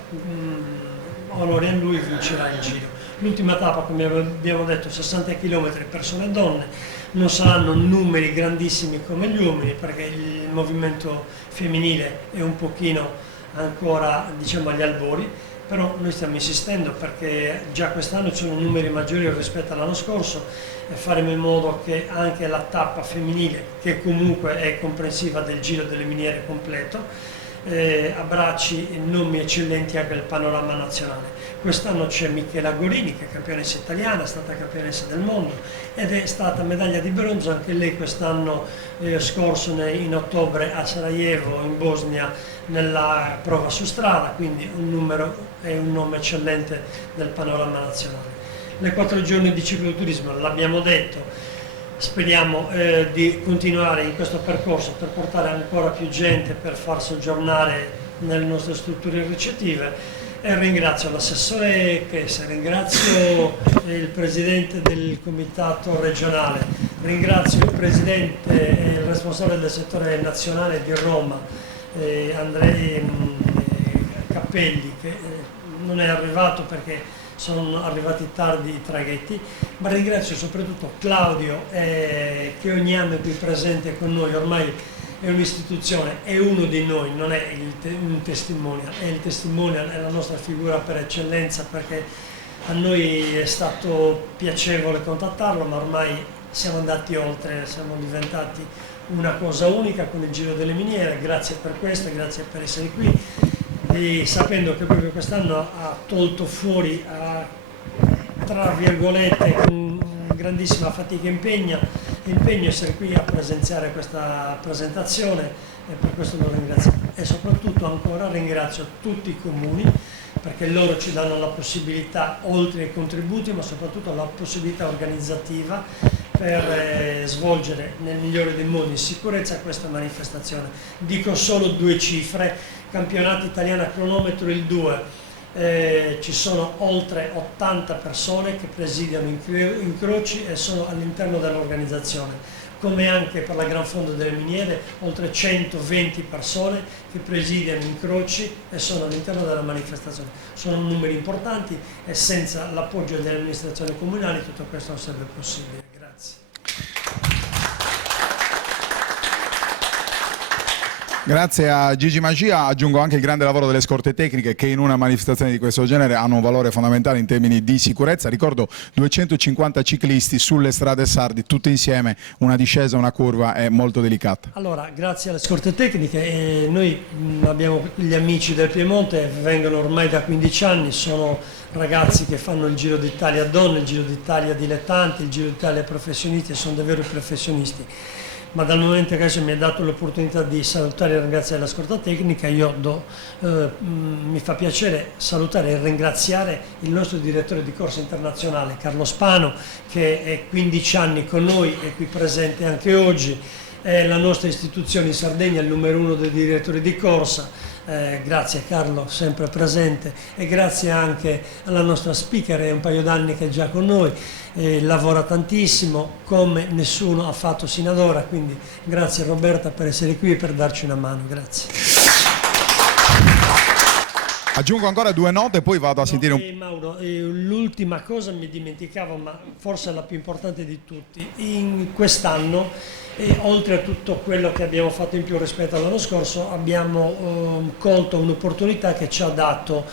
onore a lui, vincerà il giro. L'ultima tappa, come abbiamo detto, 60 km persone e donne, non saranno numeri grandissimi come gli uomini, perché il movimento femminile è un pochino ancora, diciamo, agli albori, però noi stiamo insistendo perché già quest'anno ci sono numeri maggiori rispetto all'anno scorso, e faremo in modo che anche la tappa femminile, che comunque è comprensiva del Giro delle Miniere completo, abbracci nomi eccellenti anche nel panorama nazionale. Quest'anno c'è Michela Gorini, che è campionessa italiana, è stata campionessa del mondo ed è stata medaglia di bronzo anche lei quest'anno scorso in ottobre a Sarajevo in Bosnia nella prova su strada, quindi un numero e un nome eccellente del panorama nazionale. Le 4 giorni di cicloturismo, l'abbiamo detto, speriamo di continuare in questo percorso per portare ancora più gente, per far soggiornare nelle nostre strutture ricettive, e ringrazio l'assessore Chessa, ringrazio il presidente del comitato regionale, ringrazio il presidente e il responsabile del settore nazionale di Roma, Andrei Cappelli, che non è arrivato perché sono arrivati tardi i traghetti, ma ringrazio soprattutto Claudio che ogni anno è qui presente con noi, ormai è un'istituzione, è uno di noi, non è un testimonial, è il testimonial, è la nostra figura per eccellenza, perché a noi è stato piacevole contattarlo, ma ormai siamo andati oltre, siamo diventati una cosa unica con il Giro delle Miniere. Grazie per questo, grazie per essere qui, e sapendo che proprio quest'anno ha tolto fuori, tra virgolette, con grandissima fatica e impegno essere qui a presenziare questa presentazione, e per questo lo ringrazio. E soprattutto ancora ringrazio tutti i comuni, perché loro ci danno la possibilità, oltre ai contributi, ma soprattutto la possibilità organizzativa per svolgere nel migliore dei modi in sicurezza questa manifestazione. Dico solo 2 cifre: campionato italiano a cronometro il 2, ci sono oltre 80 persone che presidiano incroci e sono all'interno dell'organizzazione, come anche per la Gran Fondo delle Miniere oltre 120 persone che presidiano incroci e sono all'interno della manifestazione. Sono numeri importanti e senza l'appoggio delle amministrazioni comunali tutto questo non sarebbe possibile. Grazie. Grazie a Gigi Magia. Aggiungo anche il grande lavoro delle scorte tecniche, che in una manifestazione di questo genere hanno un valore fondamentale in termini di sicurezza. Ricordo 250 ciclisti sulle strade sarde, tutti insieme, una discesa, una curva è molto delicata. Allora, grazie alle scorte tecniche, noi abbiamo gli amici del Piemonte, vengono ormai da 15 anni, sono ragazzi che fanno il Giro d'Italia donne, il Giro d'Italia dilettanti, il Giro d'Italia professionisti, e sono davvero professionisti. Ma dal momento che adesso mi ha dato l'opportunità di salutare e ringraziare la scorta tecnica, mi fa piacere salutare e ringraziare il nostro direttore di corsa internazionale, Carlo Spano, che è 15 anni con noi, è qui presente anche oggi, è la nostra istituzione in Sardegna, il numero 1 dei direttori di corsa. Grazie Carlo, sempre presente, e grazie anche alla nostra speaker, è un paio d'anni che è già con noi, lavora tantissimo come nessuno ha fatto sino ad ora, quindi grazie Roberta per essere qui e per darci una mano, grazie. Aggiungo ancora 2 note e poi vado a sentire Mauro, l'ultima cosa mi dimenticavo, ma forse è la più importante di tutti. In quest'anno, oltre a tutto quello che abbiamo fatto in più rispetto all'anno scorso, abbiamo colto un'opportunità che ci ha dato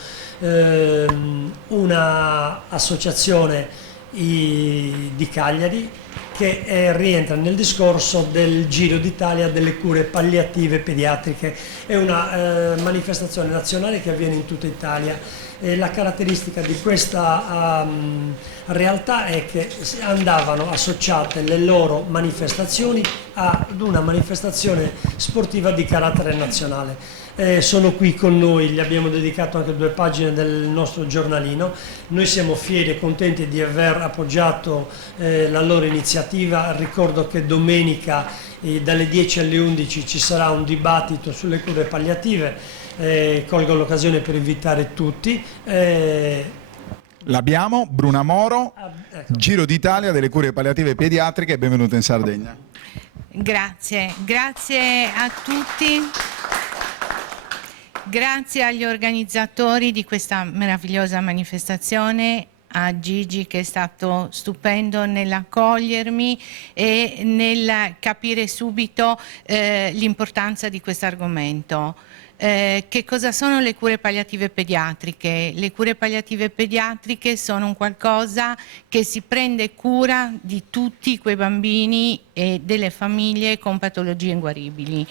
una associazione di Cagliari, che rientra nel discorso del Giro d'Italia delle cure palliative pediatriche. È una manifestazione nazionale che avviene in tutta Italia. La caratteristica di questa realtà è che andavano associate le loro manifestazioni ad una manifestazione sportiva di carattere nazionale. Sono qui con noi, gli abbiamo dedicato anche 2 pagine del nostro giornalino. Noi siamo fieri e contenti di aver appoggiato la loro iniziativa. iniziativa. Ricordo che domenica dalle 10 alle 11 ci sarà un dibattito sulle cure palliative, colgo l'occasione per invitare tutti. L'abbiamo, Bruna Moro, Ecco. Giro d'Italia delle cure palliative pediatriche, benvenuta in Sardegna. Grazie, grazie a tutti, grazie agli organizzatori di questa meravigliosa manifestazione, a Gigi che è stato stupendo nell'accogliermi e nel capire subito l'importanza di questo argomento. Che cosa sono le cure palliative pediatriche? Le cure palliative pediatriche sono un qualcosa che si prende cura di tutti quei bambini e delle famiglie con patologie inguaribili.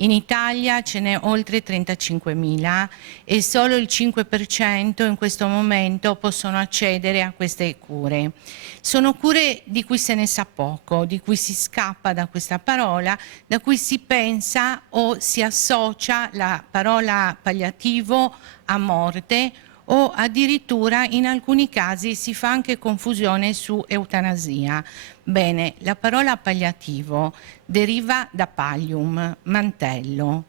In Italia ce n'è oltre 35.000 e solo il 5% in questo momento possono accedere a queste cure. Sono cure di cui se ne sa poco, di cui si scappa da questa parola, da cui si pensa o si associa la parola palliativo a morte o addirittura in alcuni casi si fa anche confusione su eutanasia. Bene, la parola palliativo deriva da pallium, mantello.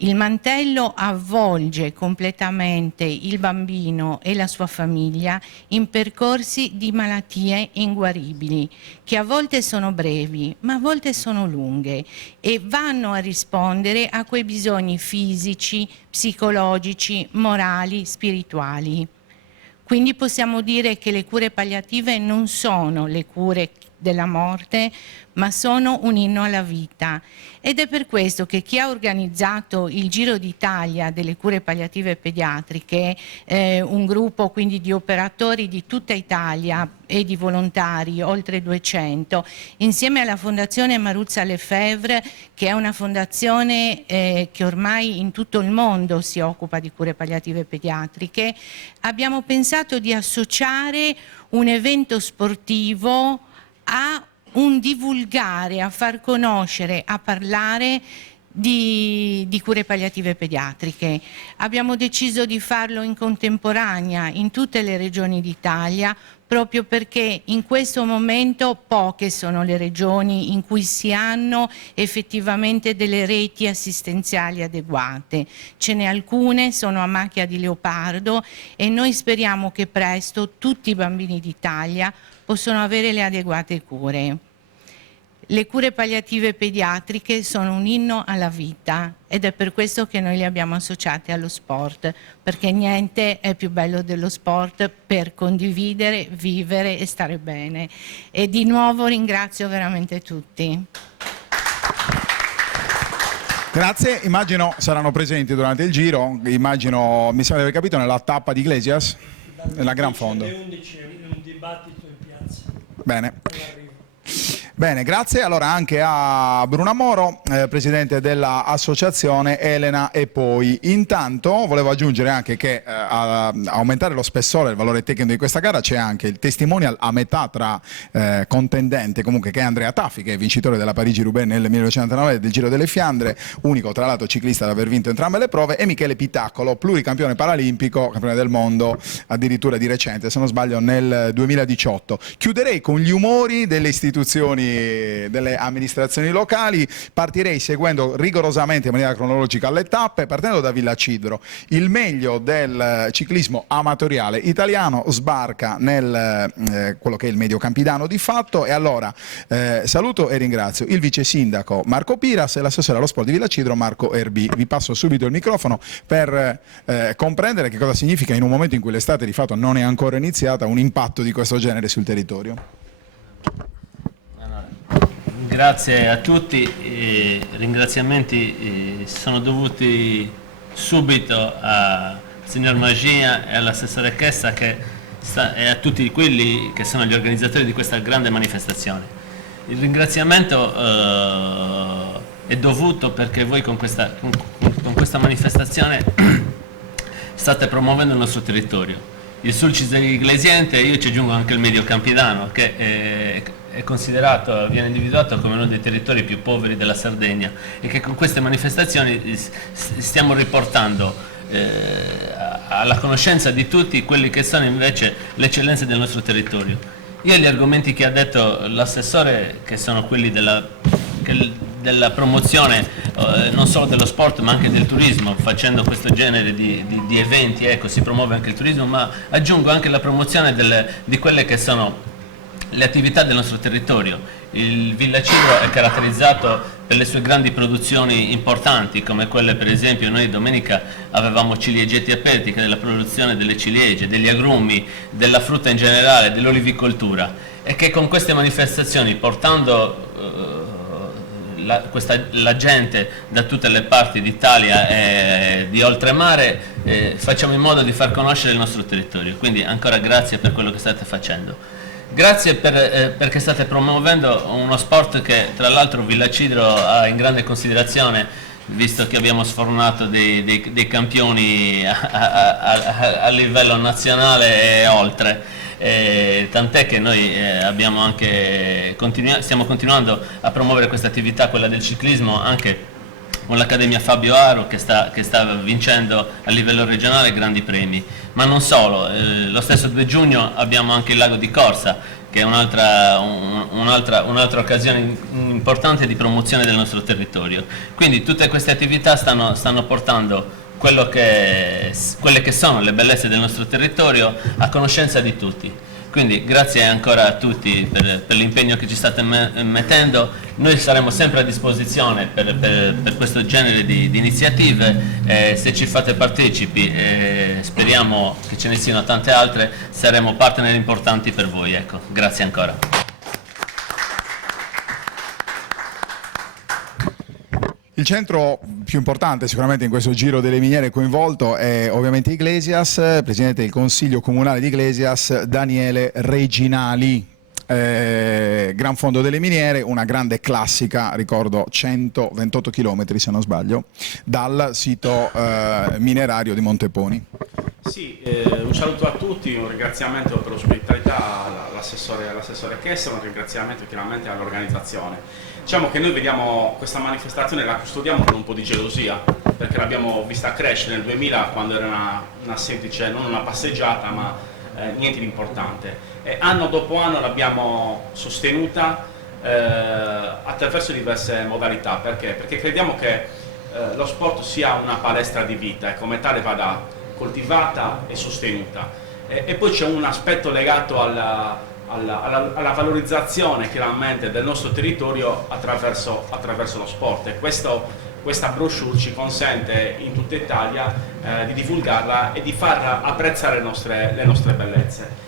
Il mantello avvolge completamente il bambino e la sua famiglia in percorsi di malattie inguaribili, che a volte sono brevi, ma a volte sono lunghe e vanno a rispondere a quei bisogni fisici, psicologici, morali, spirituali. Quindi possiamo dire che le cure palliative non sono le cure della morte, ma sono un inno alla vita. Ed è per questo che chi ha organizzato il Giro d'Italia delle cure palliative pediatriche, un gruppo quindi di operatori di tutta Italia e di volontari, oltre 200, insieme alla Fondazione Maruzza Lefebvre, che è una fondazione che ormai in tutto il mondo si occupa di cure palliative pediatriche, abbiamo pensato di associare un evento sportivo a un divulgare, a far conoscere, a parlare di cure palliative pediatriche. Abbiamo deciso di farlo in contemporanea in tutte le regioni d'Italia, proprio perché in questo momento poche sono le regioni in cui si hanno effettivamente delle reti assistenziali adeguate. Ce n'è alcune, sono a macchia di leopardo e noi speriamo che presto tutti i bambini d'Italia possono avere le adeguate cure. Le cure palliative pediatriche sono un inno alla vita ed è per questo che noi le abbiamo associate allo sport, perché niente è più bello dello sport per condividere, vivere e stare bene. E di nuovo ringrazio veramente tutti. Grazie, immagino saranno presenti durante il giro, immagino, mi sembra di aver capito, nella tappa di Iglesias, nella Gran Fondo. Alle 11 un dibattito in piazza. Bene. Bene, grazie allora anche a Bruna Moro, presidente dell'associazione Elena e Poi. Intanto volevo aggiungere anche che a aumentare lo spessore e il valore tecnico di questa gara c'è anche il testimonial a metà tra contendente, comunque, che è Andrea Taffi, che è vincitore della Parigi-Roubaix nel 1999 del Giro delle Fiandre, unico tra l'altro ciclista ad aver vinto entrambe le prove, e Michele Pitaccolo, pluricampione paralimpico, campione del mondo addirittura di recente, se non sbaglio nel 2018. Chiuderei con gli umori delle istituzioni, delle amministrazioni locali. Partirei seguendo rigorosamente in maniera cronologica le tappe, partendo da Villa Cidro. Il meglio del ciclismo amatoriale italiano sbarca nel quello che è il medio campidano di fatto, e allora saluto e ringrazio il vice sindaco Marco Piras e l'assessore allo sport di Villa Cidro Marco Erbi. Vi passo subito il microfono per comprendere che cosa significa, in un momento in cui l'estate di fatto non è ancora iniziata, un impatto di questo genere sul territorio. Grazie a tutti, i ringraziamenti sono dovuti subito al signor Magia e all'assessore Chessa e a tutti quelli che sono gli organizzatori di questa grande manifestazione. Il ringraziamento è dovuto perché voi con questa manifestazione state promuovendo il nostro territorio. Il Sulcis Iglesiente, io ci aggiungo anche il Medio Campidano, che è considerato, viene individuato come uno dei territori più poveri della Sardegna, e che con queste manifestazioni stiamo riportando alla conoscenza di tutti quelli che sono invece le eccellenze del nostro territorio. Io gli argomenti che ha detto l'assessore, che sono quelli della promozione non solo dello sport ma anche del turismo, facendo questo genere di eventi, ecco, si promuove anche il turismo, ma aggiungo anche la promozione di quelle che sono le attività del nostro territorio. Il Villa Cidro è caratterizzato per le sue grandi produzioni importanti, come quelle, per esempio, noi domenica avevamo ciliegetti aperti, che è la produzione delle ciliegie, degli agrumi, della frutta in generale, dell'olivicoltura, e che con queste manifestazioni, portando la gente da tutte le parti d'Italia e di oltremare, facciamo in modo di far conoscere il nostro territorio. Quindi ancora grazie per quello che state facendo. Grazie perché state promuovendo uno sport che tra l'altro Villa Cidro ha in grande considerazione, visto che abbiamo sfornato dei campioni a livello nazionale e oltre. Tant'è che noi stiamo continuando a promuovere questa attività, quella del ciclismo, anche con l'Accademia Fabio Aro, che sta vincendo a livello regionale grandi premi. Ma non solo, lo stesso 2 giugno abbiamo anche il Lago di Corsa, che è un'altra occasione importante di promozione del nostro territorio. Quindi tutte queste attività stanno portando quelle che sono le bellezze del nostro territorio a conoscenza di tutti. Quindi grazie ancora a tutti per l'impegno che ci state mettendo. Noi saremo sempre a disposizione per questo genere di iniziative, se ci fate partecipi, speriamo che ce ne siano tante altre, saremo partner importanti per voi. Ecco, grazie ancora. Il centro più importante sicuramente in questo giro delle miniere coinvolto è ovviamente Iglesias, presidente del Consiglio Comunale di Iglesias, Daniele Reginali. Gran fondo delle miniere, una grande classica, ricordo 128 km se non sbaglio, dal sito minerario di Monteponi. Sì, un saluto a tutti, un ringraziamento per l'ospitalità all'assessore Chessa, un ringraziamento chiaramente all'organizzazione. Diciamo che noi vediamo questa manifestazione, la custodiamo con un po' di gelosia, perché l'abbiamo vista crescere nel 2000 quando era una semplice, non una passeggiata, ma niente di importante. E anno dopo anno l'abbiamo sostenuta attraverso diverse modalità. Perché? Perché crediamo che lo sport sia una palestra di vita e come tale vada coltivata e sostenuta. E poi c'è un aspetto legato alla valorizzazione chiaramente del nostro territorio attraverso lo sport, e questa brochure ci consente in tutta Italia di divulgarla e di far apprezzare le nostre bellezze.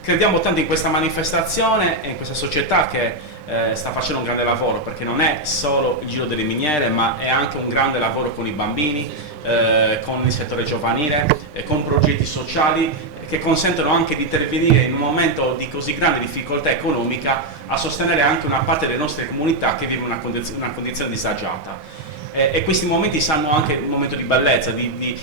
Crediamo tanto in questa manifestazione e in questa società che sta facendo un grande lavoro, perché non è solo il Giro delle Miniere, ma è anche un grande lavoro con i bambini, con il settore giovanile, con progetti sociali che consentono anche di intervenire in un momento di così grande difficoltà economica a sostenere anche una parte delle nostre comunità che vive una condizione disagiata. E questi momenti sanno anche un momento di bellezza, di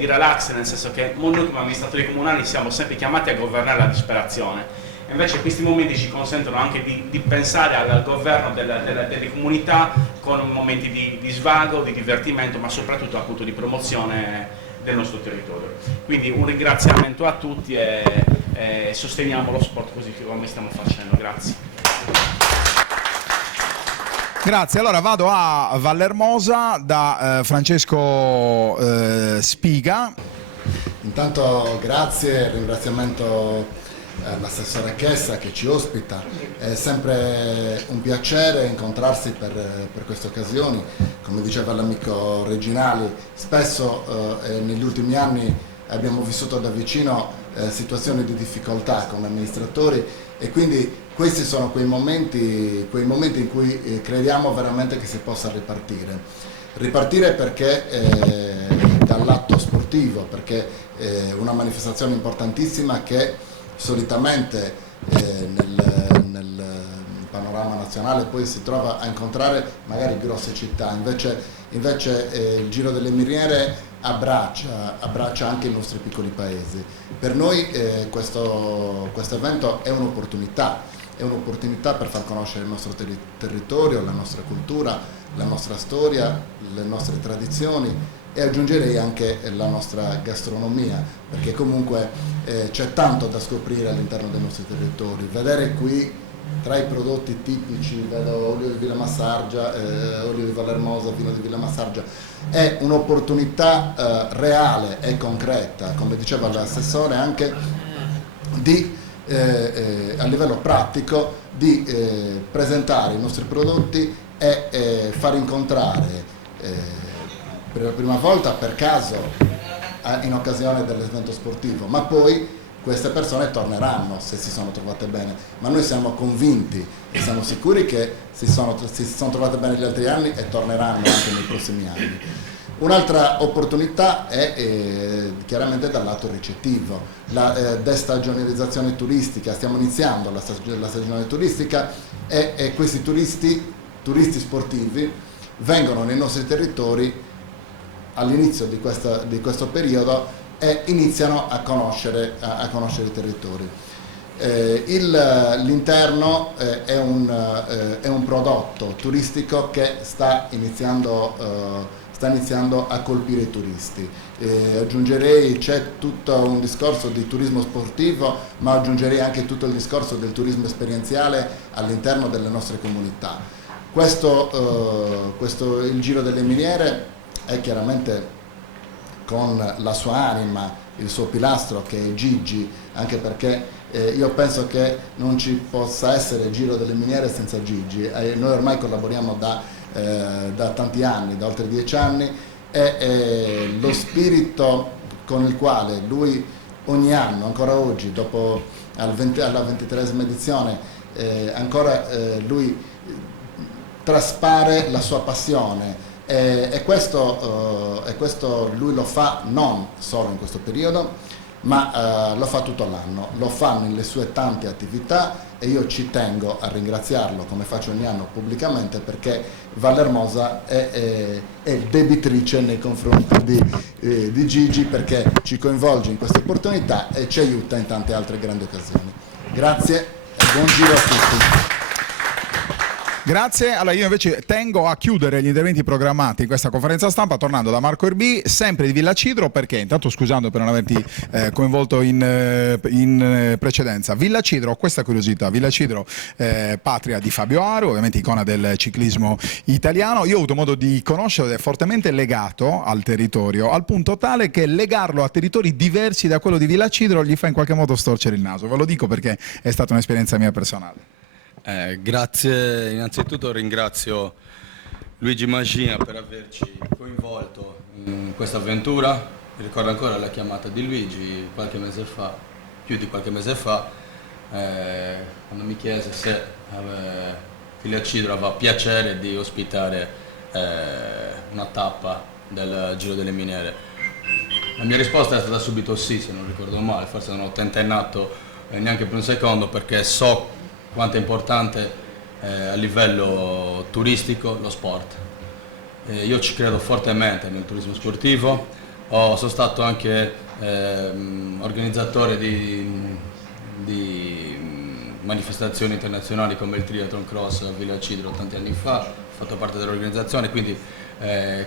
relax, nel senso che noi come amministratori comunali siamo sempre chiamati a governare la disperazione. E invece questi momenti ci consentono anche di pensare al governo delle comunità con momenti di svago, di divertimento, ma soprattutto appunto di promozione del nostro territorio. Quindi un ringraziamento a tutti e sosteniamo lo sport così come stiamo facendo. Grazie. Grazie, allora vado a Vallermosa da Francesco Spiga. Intanto grazie, ringraziamento all'assessore Chessa che ci ospita, è sempre un piacere incontrarsi per queste occasioni. Come diceva l'amico Reginali, spesso negli ultimi anni abbiamo vissuto da vicino situazioni di difficoltà come amministratori, e quindi questi sono quei momenti in cui crediamo veramente che si possa ripartire perché dal lato sportivo, perché è una manifestazione importantissima che solitamente nel panorama nazionale poi si trova a incontrare magari grosse città, invece il Giro delle Miniere abbraccia anche i nostri piccoli paesi. Per noi questo evento è un'opportunità per far conoscere il nostro territorio, la nostra cultura, la nostra storia, le nostre tradizioni, e aggiungerei anche la nostra gastronomia, perché comunque c'è tanto da scoprire all'interno dei nostri territori. Vedere qui tra i prodotti tipici, vedo olio di Villa Massargia, olio di Vallermosa, vino di Villa Massargia, è un'opportunità reale e concreta, come diceva l'assessore, anche di a livello pratico di presentare i nostri prodotti e far incontrare per la prima volta per caso in occasione dell'evento sportivo, ma poi queste persone torneranno se si sono trovate bene, ma noi siamo convinti e siamo sicuri che si sono trovate bene gli altri anni e torneranno anche nei prossimi anni. Un'altra opportunità è chiaramente dal lato ricettivo, la destagionalizzazione turistica. Stiamo iniziando la stagione turistica e questi turisti sportivi vengono nei nostri territori all'inizio di questo periodo e iniziano a conoscere i territori. L'interno è un prodotto turistico che sta iniziando a colpire i turisti. Aggiungerei, c'è tutto un discorso di turismo sportivo, ma aggiungerei anche tutto il discorso del turismo esperienziale all'interno delle nostre comunità. Il Giro delle Miniere è chiaramente con la sua anima, il suo pilastro che è Gigi, anche perché io penso che non ci possa essere Giro delle Miniere senza Gigi. Noi ormai collaboriamo da tanti anni, da oltre 10 anni, e lo spirito con il quale lui ogni anno, ancora oggi, dopo alla 23esima edizione, ancora lui traspare la sua passione. E questo lui lo fa non solo in questo periodo, ma lo fa tutto l'anno, lo fa nelle sue tante attività, e io ci tengo a ringraziarlo, come faccio ogni anno pubblicamente, perché Vallermosa è debitrice nei confronti di Gigi, perché ci coinvolge in queste opportunità e ci aiuta in tante altre grandi occasioni. Grazie e buon giro a tutti. Grazie, allora io invece tengo a chiudere gli interventi programmati in questa conferenza stampa tornando da Marco Erbì, sempre di Villa Cidro, perché intanto scusando per non averti coinvolto in precedenza. Villa Cidro, ho questa curiosità, Villa Cidro, patria di Fabio Aru, ovviamente icona del ciclismo italiano. Io ho avuto modo di conoscerlo ed è fortemente legato al territorio, al punto tale che legarlo a territori diversi da quello di Villa Cidro gli fa in qualche modo storcere il naso. Ve lo dico perché è stata un'esperienza mia personale. Grazie, innanzitutto ringrazio Luigi Magia per averci coinvolto in questa avventura. Mi ricordo ancora la chiamata di Luigi qualche mese fa, più di qualche mese fa, quando mi chiese se Villa Cidro aveva piacere di ospitare una tappa del Giro delle Miniere. La mia risposta è stata subito sì, se non ricordo male, forse non ho tentennato neanche per un secondo, perché so quanto è importante a livello turistico lo sport. Io ci credo fortemente nel turismo sportivo, sono stato anche organizzatore di manifestazioni internazionali come il Triathlon Cross a Villa Cidro tanti anni fa, ho fatto parte dell'organizzazione, quindi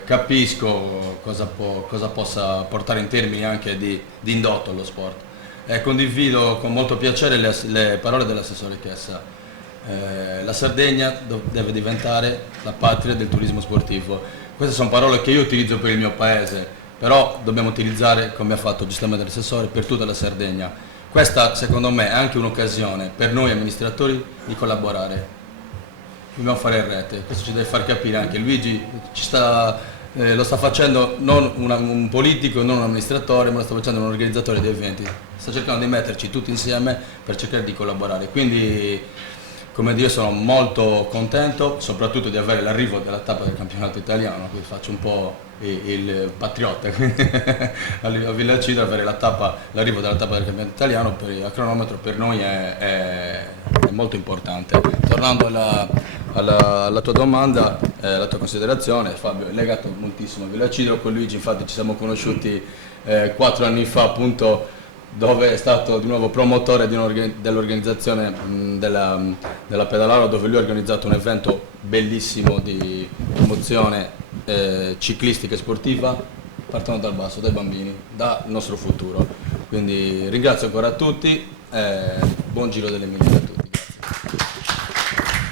capisco cosa possa portare in termini anche di indotto allo sport. Condivido con molto piacere le parole dell'assessore Chessa. La Sardegna deve diventare la patria del turismo sportivo. Queste sono parole che io utilizzo per il mio paese, però dobbiamo utilizzare, come ha fatto giustamente l'assessore, per tutta la Sardegna. Questa secondo me è anche un'occasione per noi amministratori di collaborare. Dobbiamo fare in rete, questo ci deve far capire anche Luigi, lo sta facendo non un politico, non un amministratore, ma lo sta facendo un organizzatore di eventi. Sta cercando di metterci tutti insieme per cercare di collaborare. Quindi, come dire, sono molto contento, soprattutto di avere l'arrivo della tappa del campionato italiano, quindi faccio un po' il patriota, a Villa Cidro avere l'arrivo della tappa del campionato italiano a cronometro per noi è molto importante. Tornando alla tua domanda, alla tua considerazione, Fabio è legato moltissimo a Villa Cidro, con Luigi infatti ci siamo conosciuti 4 anni fa, appunto, dove è stato di nuovo promotore dell'organizzazione della Pedalaro, dove lui ha organizzato un evento bellissimo di promozione ciclistica e sportiva, partono dal basso, dai bambini, dal nostro futuro. Quindi ringrazio ancora a tutti e buon Giro dell'Emilia a tutti.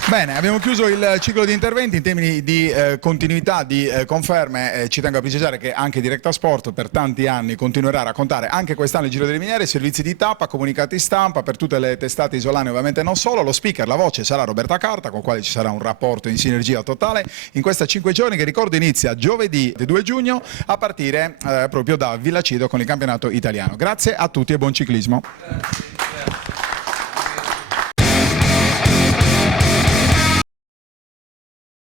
Bene, abbiamo chiuso il ciclo di interventi in termini di continuità, di conferme. Ci tengo a precisare che anche Directa Sport per tanti anni continuerà a raccontare anche quest'anno il Giro delle Miniere, servizi di tappa, comunicati stampa per tutte le testate isolane, ovviamente non solo. Lo speaker, la voce sarà Roberta Carta, con il quale ci sarà un rapporto in sinergia totale in questi 5 giorni che ricordo inizia giovedì 2 giugno a partire proprio da Villacido con il campionato italiano. Grazie a tutti e buon ciclismo.